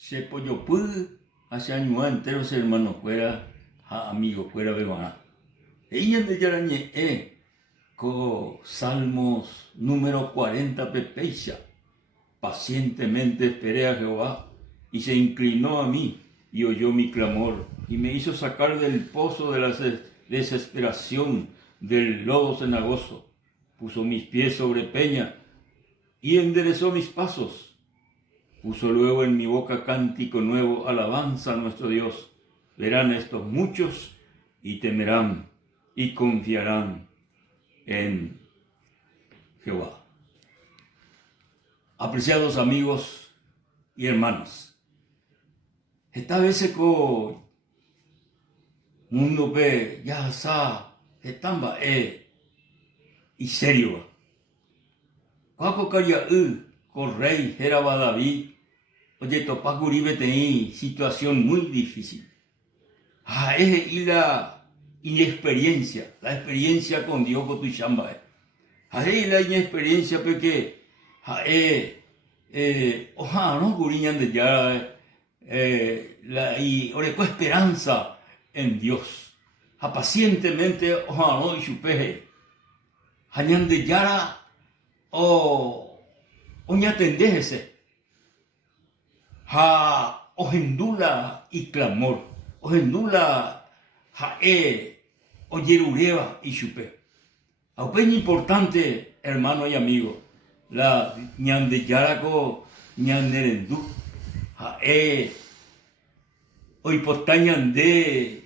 se poyopu hacia año entero ser hermano fuera a amigo fuera beba ella de yarañe co Salmos número 40 pepeisha. Pacientemente esperé a Jehová y se inclinó a mí y oyó mi clamor y me hizo sacar del pozo de la desesperación, del lodo cenagoso. Puso mis pies sobre peña y enderezó mis pasos. Puso luego en mi boca cántico nuevo, alabanza a nuestro Dios. Verán estos muchos y temerán y confiarán en Jehová. Apreciados amigos y hermanos, esta vez con mundo pe ya sa etamba y serio. Cuaco calla con rey Jeraba David, oye topacuribe tení situación muy difícil. Y la inexperiencia, la experiencia con Dios con tu chamba. Y la inexperiencia porque no curiñan de ya y oreco esperanza en Dios. Pacientemente no y chupeje. Hañan de yara oña tendejese. Ogendula y clamor. Ogendula oyerureva y chupe. Apeña importante, hermano y amigo, la ñande yaraco ñanderendú. Hoy potañande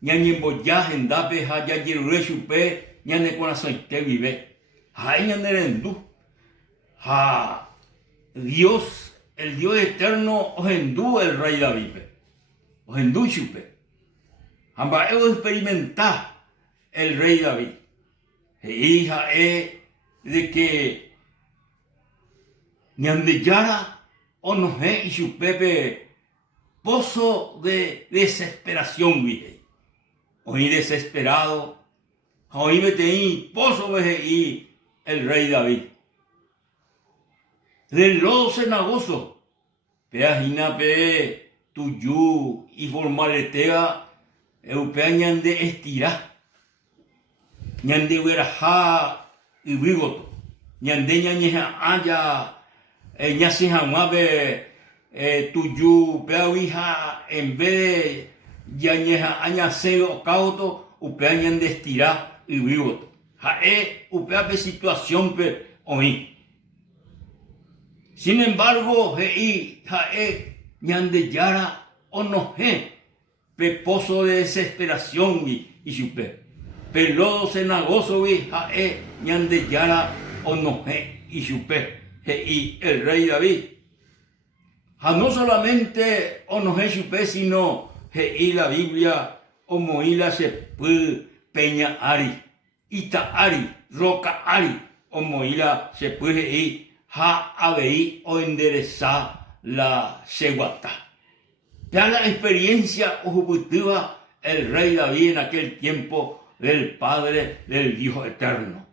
ñañemboyaje ndape ya yerure chupe ñane corazón te vive. Ñanderendú. Dios, el Dios eterno, ogendú el rey David. Ogendú chupe. Amba experimentar el rey David. Hija de que ñandeyara o no y su pepe pozo de desesperación, vije. Hoy desesperado, hoy me tení pozo y el rey David. Del lodo cenagoso, peajina pe tuyu y formaletea, eupea ñande estirá. Ñande hueraja y vigoto. Ñande ñañeja aya, ñaseja muave, tuyu, peavija, en vez de ñañeja añaseo cauto, upea ñande estirá y vigoto. Upea pe situación pe oí. Sin embargo, ñande yara o no pe pozo de desesperación y chupe. Pelodo cenagoso ñande yara onoje y chupe y el rey David. No solamente onoje chupe, sino y la Biblia omoila se pu peña ari, ita ari, roca ari, omoila se pu y abei o enderezar la seguata. Ya la experiencia ojubutiva el rey David en aquel tiempo del Padre del Dios eterno.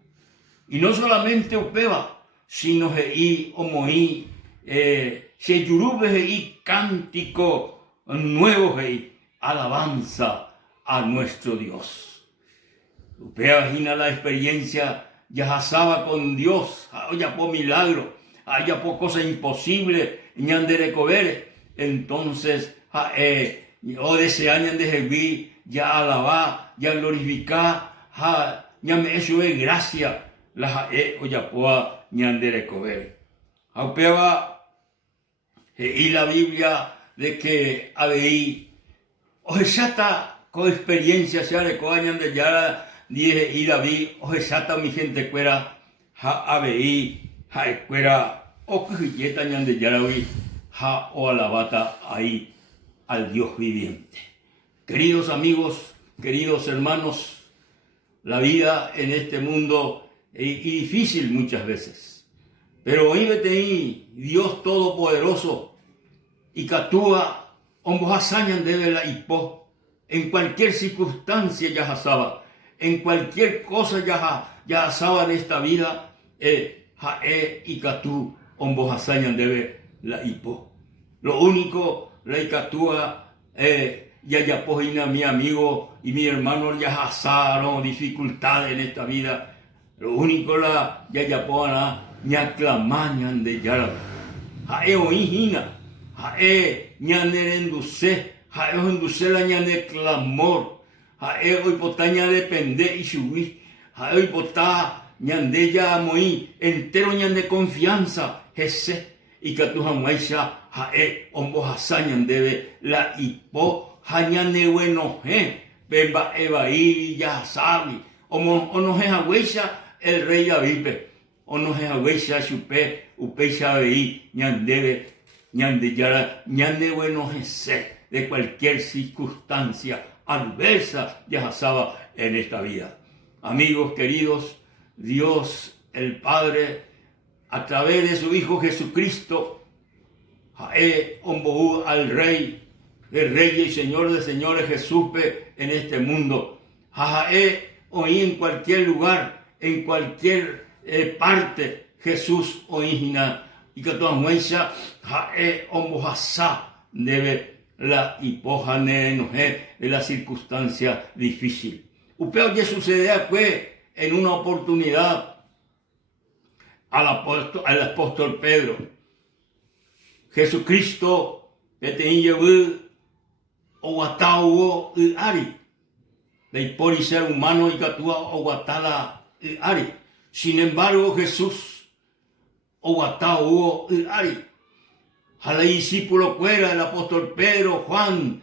Y no solamente opeba, sino y omoí, se yurube y cántico nuevo y alabanza a nuestro Dios. Upea imagina la experiencia, ya asaba con Dios, ya por milagro, ya por cosa imposible, ñandere cover. Entonces, o deseañan de Jehová, ya alabar, ya glorificar, ya me eso es gracia, la o ya poa ñandere cover. Aupeba y la Biblia de que habéis, o exata con experiencia, se arecoañan de ya dije y David, o exata mi gente cuera, habéis, cuera, o que ñande ya David, o alabata ahí al Dios viviente. Queridos amigos, queridos hermanos, la vida en este mundo es difícil muchas veces. Pero hoy Dios Todopoderoso y catúa hombos hazañan debe la hipo. En cualquier circunstancia ya hasaba, en cualquier cosa ya hasaba en esta vida, y catú hombos hazañan debe la hipo. Lo único, la icatúa, ya pojina mi amigo y mi hermano ya pasaron dificultades en esta vida. Lo único, la ya pojana, ya clamañan de ya. Jae oíjina, jae ñanerenduce, jae enduce la ñane clamor, jae hoy potaña depende y subir, jae hoy potá ñande ya moí, entero ñande confianza, jese, y que tu jamaisha, jae ombo hasañan debe la hipo, jañane bueno, bemba evaí ya sabi, onoje jagüeisha el rey ya vive. Onoje jagüeisha chupe, upeisha veí, ñandebe, ñande yara, ñande bueno jese, de cualquier circunstancia adversa ya pasaba en esta vida. Amigos queridos, Dios el Padre, a través de su Hijo Jesucristo, omboú al Rey de Reyes y Señor de Señores Jesús en este mundo. Oí en cualquier lugar, en cualquier parte, Jesús oígina, y que toda muestra, ombohasá, debe la hipojane enoje de la circunstancia difícil. Upeo que sucedía que en una oportunidad al apóstol Pedro, Jesucristo, que te llevó o atao y ari, de por ser humano y que tú o atada y ari. Sin embargo, Jesús, o atao y ari, a los discípulos fuera, el apóstol Pedro, Juan,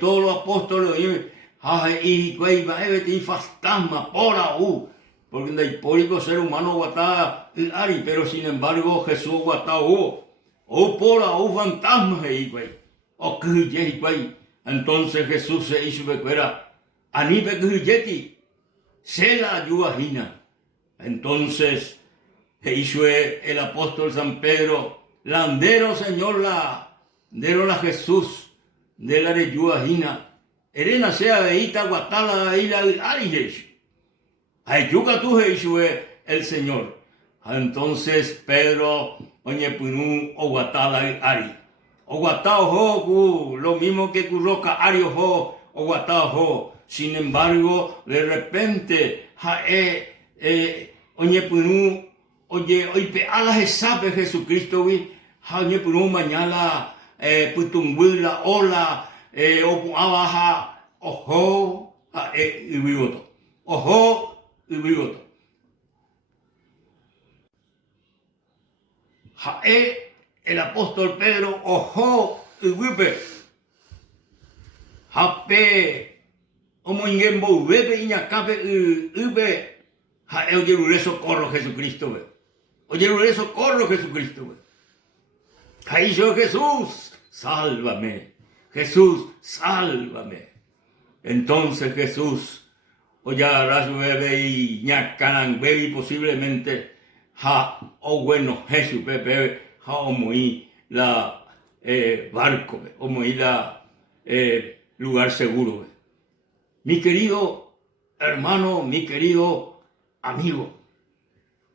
todos los apóstoles, y fantasma, por ahí, porque el hipórico ser humano guatá y ari, pero sin embargo, Jesús guatao, o por ahí fantasma, o que entonces Jesús se hizo becuera, anibe que se la ayuda. Entonces, hizo el apóstol San Pedro, landero Señor, landero la Jesús, de la reyuajina, erena sea de ita guatala y la arijesh. Ayuga tu hizo el Señor. Entonces Pedro, oye punú o guatala y ari. O guatao ho, lo mismo que curoca ario ho, o guatao ho. Sin embargo, de repente, oye punú, oye, pe alas esape Jesucristo, oye punú mañana, putumbuila, ola, o abaja, ojo, y vivoto. Ojo, y vivoto. El apóstol Pedro, ojo, y vive. Jape, como ingembo, bebe, y ñacabe, y vive. Oye, socorro Jesucristo, oye, socorro Jesucristo. Hizo Jesús, sálvame. Jesús, sálvame. Entonces Jesús, oye, raso bebe y ñacanan bebe y posiblemente, bueno, Jesús bebe, omoí la barco, omoí la lugar seguro. Mi querido hermano, mi querido amigo,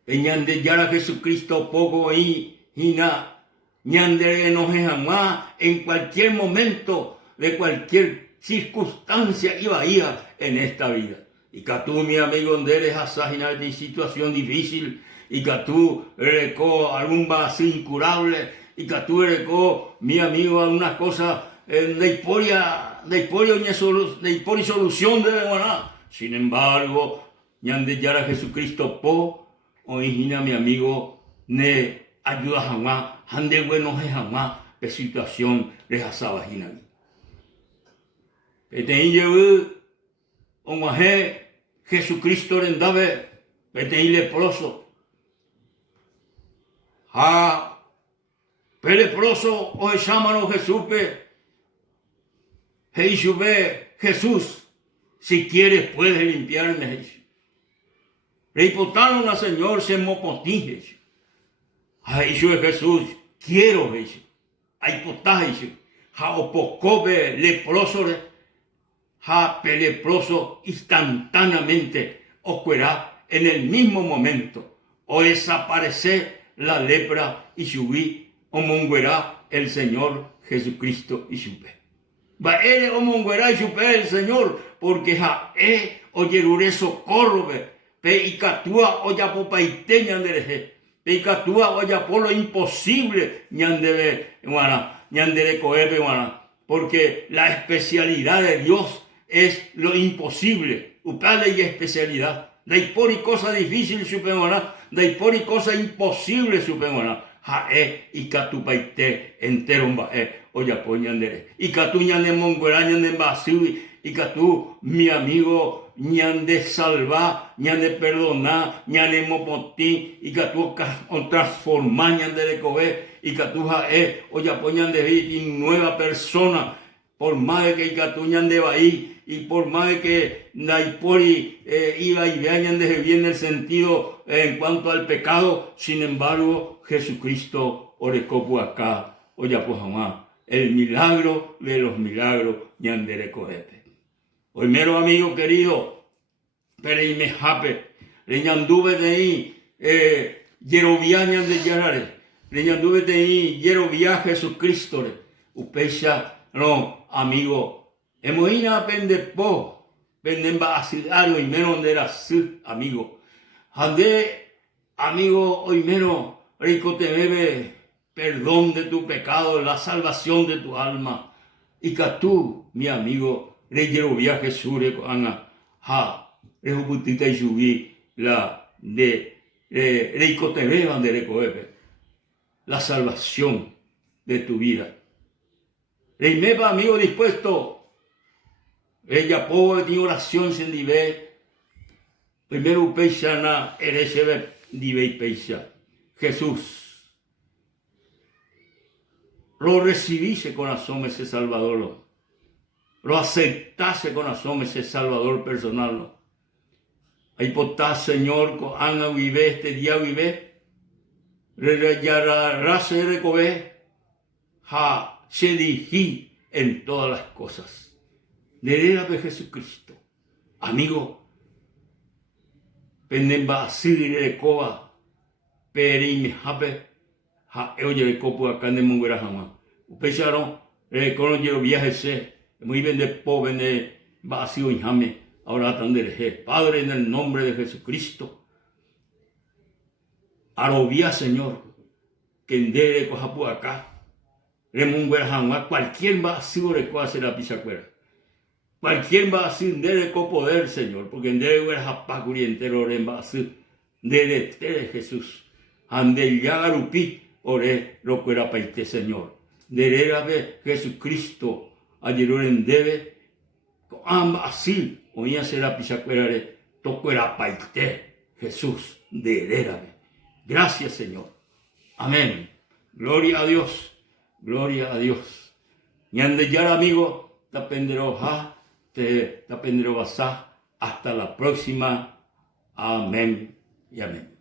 ñande yara Jesucristo poco y na, ñande enoje jamás, en cualquier momento, de cualquier circunstancia y bahía en esta vida. Y que tú, mi amigo, donde eres asajina de situación difícil, y que tú recó algún vacío incurable, y que tú recó, mi amigo, algunas cosas de solución de demora. Sin embargo, ñande yara Jesucristo po, oígina, mi amigo, ne ayuda jamás, ande bueno jamás, de situación de hasabajina. Petein llevó, omaje, Jesucristo rendave, petein leproso. Peleproso o llámano Jesús, Jesús, si quieres puedes limpiarme. Reipotano la Señor se mopotije. Jesús, quiero eso. Hay potaje. Opocobe leproso, peleproso instantáneamente ocurrirá en el mismo momento o desaparecer la lepra y subir o monguerá el Señor Jesucristo y chupe. Va ere omonguera y chupe el Señor, porque ja oyerure socorro pe ikatua oyapopaite ñandereje, pe ikatua oyapo lo imposible ñandere coepe guana, porque la especialidad de Dios es lo imposible. Upale y especialidad. Dai por y cosa difícil supengona, dai por y cosa imposible supengona. Jae y catupaite enteromba oyapo ñandere. Y catu ñande monguera ñande basui y catu mi amigo ñande salva, ñande perdona, ñande mopoti y catu transforma ñande coe y catu jae oyapo ñande vi nueva persona. Por más de que Catuñan de ahí y por más de que Naipori iba y vean desde bien el sentido en cuanto al pecado, sin embargo, Jesucristo orecopu acá, oyapojamá, el milagro de los milagros, ñandere cohepe. Hoy mero amigo querido, pereime jape, leñanduve de ahí, yerovia ñande yarare, leñanduve de ahí, yerovia Jesucristo, upecha. No, amigo, hemos ido a aprender po, pendemba asidario y menos de la su, amigo. Ande, amigo, hoy menos, rico te bebe perdón de tu pecado, la salvación de tu alma. Y que tú, mi amigo, reyero viaje sure, anga, ha, rejuputita y subí la de rico te bebe, de recoebe, la salvación de tu vida. Reimeba, amigo dispuesto. Ella pobre de oración sin dive. Primero peisana eresebe dive y peisa. Jesús. Lo recibise con asome ese Salvador. Lo aceptase con asome ese Salvador personal. Ahí potá, Señor, con anga vive este día vive. Reyara rase recobe. Ha. Se dirigí en todas las cosas. Nerera de Jesucristo. Amigo, pendemba asir coba, perim habe, ha oye copo acá en Monguera Jama. Upecharon, con los viajes, muy bien de pobre, de vacío y jame, ahora tan de Padre, en el nombre de Jesucristo, arobía, Señor, que endere cojapu acá. Cualquier vacío de cosa será pisacuera. Cualquier vacío de poder, Señor, porque en debe japacuri entero en vacío de Jesús. Ande yagarupi ore lo que era paite, Señor. De Jesucristo ayer en debe así oía será pisacuera de toco era paite, Jesús de gracias, Señor. Amén. Gloria a Dios. Gloria a Dios. Ñande yara, amigo, tapendero basá. Hasta la próxima. Amén y amén.